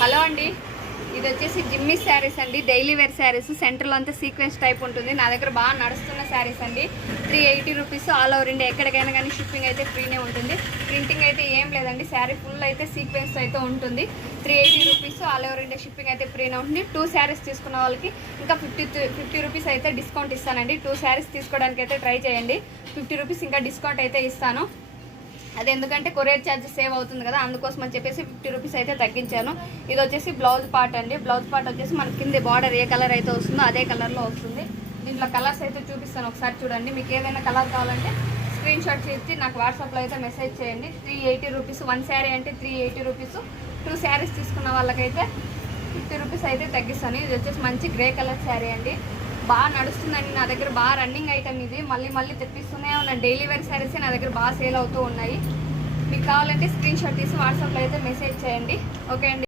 Hello అండి, ఇది వచ్చేసి జిమ్మి శారీస్ అండి. డైలీ వేర్ శారీస్, సెంటర్లో అంతా సీక్వెన్స్ టైప్ ఉంటుంది. నా దగ్గర బాగా నడుస్తున్న శారీస్ అండి. 380 రూపీస్ ఆల్ ఓవర్ ఇండియా. ఎక్కడికైనా కానీ షిప్పింగ్ అయితే ఫ్రీనే ఉంటుంది. ప్రింటింగ్ అయితే ఏం లేదండి. శారీ ఫుల్ అయితే సీక్వెన్స్ అయితే ఉంటుంది. 380 rupees all over India. Shipping అయితే ఫ్రీనే ఉంటుంది. 2 శారీస్ తీసుకున్న వాళ్ళకి ఇంకా 50 రూపీస్ అయితే డిస్కౌంట్ ఇస్తానండి. 2 శారీస్ తీసుకోవడానికి అయితే ట్రై చేయండి. 50 రూపీస్ ఇంకా డిస్కౌంట్ అయితే ఇస్తాను. అది ఎందుకంటే కొరియర్ ఛార్జెస్ సేవ్ అవుతుంది కదా, అందుకోసం అని చెప్పేసి 50 రూపీస్ అయితే తగ్గించాను. ఇది వచ్చేసి బ్లౌజ్ పార్ట్ అండి. బ్లౌజ్ పార్ట్ వచ్చేసి మన కింద బార్డర్ ఏ కలర్ అయితే వస్తుందో అదే కలర్లో వస్తుంది. దీంట్లో కలర్స్ అయితే చూపిస్తాను, ఒకసారి చూడండి. మీకు ఏదైనా కలర్ కావాలంటే స్క్రీన్ షాట్ చేసి నాకు వాట్సాప్లో అయితే మెసేజ్ చేయండి. 380 రూపీస్ 1 శారీ అంటే 380 రూపీస్. 2 శారీస్ తీసుకున్న వాళ్ళకైతే 50 రూపీస్ అయితే తగ్గిస్తాను. ఇది వచ్చేసి మంచి గ్రే కలర్ శారీ అండి. బాగా నడుస్తుందండి. నా దగ్గర బాగా రన్నింగ్ ఐటమ్ ఇది. మళ్ళీ తెప్పిస్తూనే ఉన్నాను. డైలీ వేర్ శారీస్ నా దగ్గర బాగా సేల్ అవుతూ ఉన్నాయి. మీకు కావాలంటే స్క్రీన్ షాట్ తీసి వాట్సాప్లో అయితే మెసేజ్ చేయండి. ఓకే అండి.